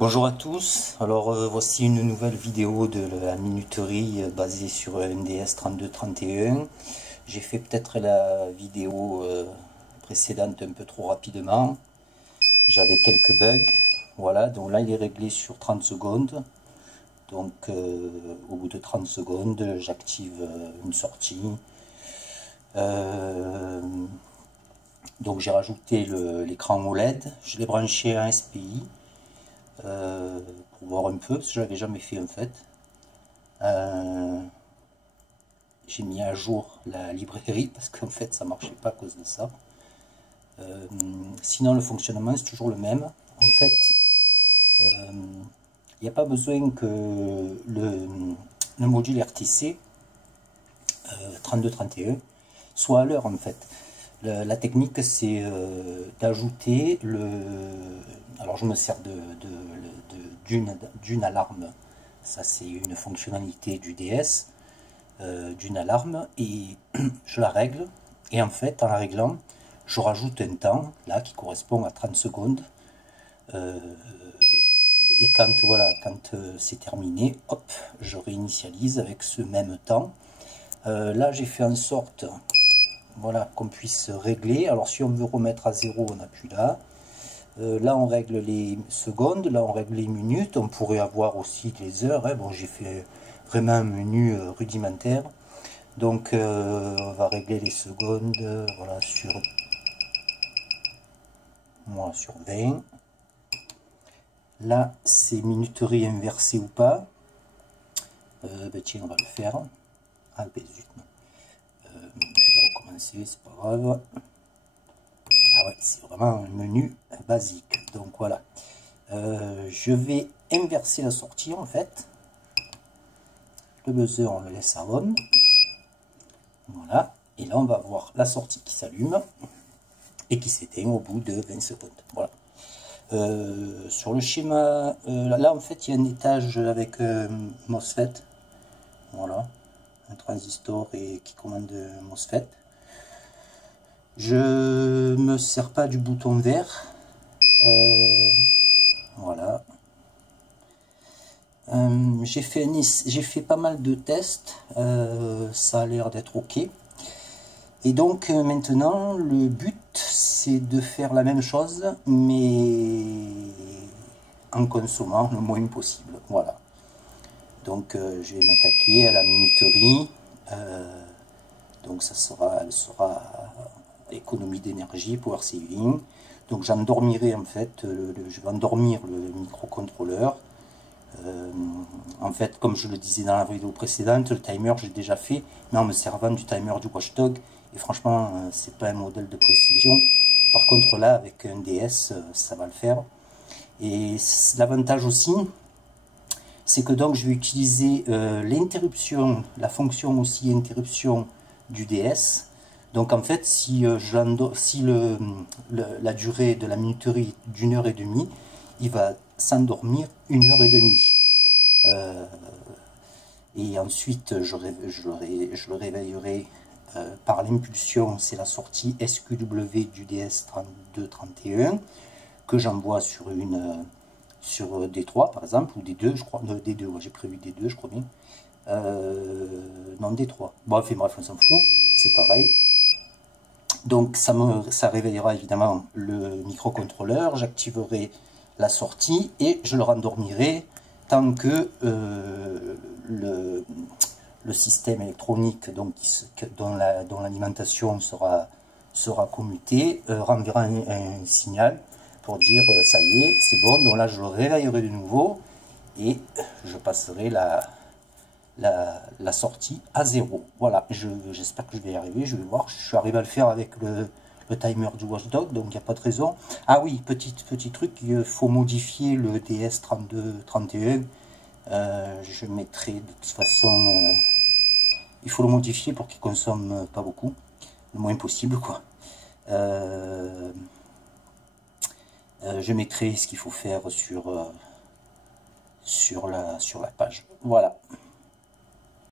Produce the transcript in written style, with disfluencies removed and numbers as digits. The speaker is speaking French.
Bonjour à tous, alors voici une nouvelle vidéo de la minuterie basée sur NDS 3231. J'ai fait peut-être la vidéo précédente un peu trop rapidement, j'avais quelques bugs, voilà, donc là il est réglé sur 30 secondes, donc au bout de 30 secondes j'active une sortie. Donc j'ai rajouté l'écran OLED, je l'ai branché à un SPI. Pour voir un peu, parce que je l'avais jamais fait en fait. J'ai mis à jour la librairie parce qu'en fait ça marchait pas à cause de ça. Sinon le fonctionnement c'est toujours le même. En fait, il n'y a pas besoin que le module RTC 3231 soit à l'heure en fait. La technique c'est d'ajouter alors je me sers d'une alarme, ça c'est une fonctionnalité du DS, d'une alarme, et je la règle, et en fait en la réglant je rajoute un temps là qui correspond à 30 secondes, et quand c'est terminé, hop, je réinitialise avec ce même temps. Là j'ai fait en sorte, voilà, qu'on puisse régler. Alors si on veut remettre à 0, on appuie là. Là on règle les secondes, là on règle les minutes, on pourrait avoir aussi les heures, hein. Bon, j'ai fait vraiment un menu rudimentaire. Donc on va régler les secondes, voilà, sur 20. Là c'est minuterie inversée ou pas. Ben tiens, on va le faire. Ah ben zut, je vais recommencer, c'est pas grave. Ah ouais, c'est vraiment un menu basique. Donc voilà. Je vais inverser la sortie en fait. Le buzzer, on le laisse à on. Voilà. Et là, on va voir la sortie qui s'allume et qui s'éteint au bout de 20 secondes. Voilà. Sur le schéma, là en fait, il y a un étage avec MOSFET. Voilà. Un transistor qui commande MOSFET. Je me sers pas du bouton vert. Voilà. J'ai fait pas mal de tests, ça a l'air d'être ok. Et donc maintenant le but c'est de faire la même chose mais en consommant le moins possible. Voilà. Donc je vais m'attaquer à la minuterie. Donc elle sera économie d'énergie, power saving. Donc j'endormirai en fait, je vais endormir le microcontrôleur. En fait, comme je le disais dans la vidéo précédente, le timer j'ai déjà fait, mais en me servant du timer du Watchdog, et franchement c'est pas un modèle de précision. Par contre là avec un DS ça va le faire. Et l'avantage aussi c'est que donc je vais utiliser l'interruption, la fonction aussi interruption du DS. Donc en fait si, la durée de la minuterie est d'1h30, il va s'endormir 1h30. Et ensuite je le réveillerai par l'impulsion, c'est la sortie SQW du DS 3231 que j'envoie sur D3 par exemple, ou D2 je crois, D2, ouais, j'ai prévu D2 je crois bien, non D3, bon enfin bref on s'en fout, c'est pareil. Donc ça réveillera évidemment le microcontrôleur, j'activerai la sortie et je le rendormirai tant que le système électronique donc, dont l'alimentation sera commutée renverra un signal pour dire ça y est, c'est bon. Donc là je le réveillerai de nouveau et je passerai la sortie à 0. Voilà, j'espère que je vais y arriver, je vais voir. Je suis arrivé à le faire avec le timer du Watchdog, donc il n'y a pas de raison. Ah oui, petit truc, il faut modifier le DS 3231. Je mettrai de toute façon, il faut le modifier pour qu'il consomme pas beaucoup, le moins possible quoi. Je mettrai ce qu'il faut faire sur la page. Voilà.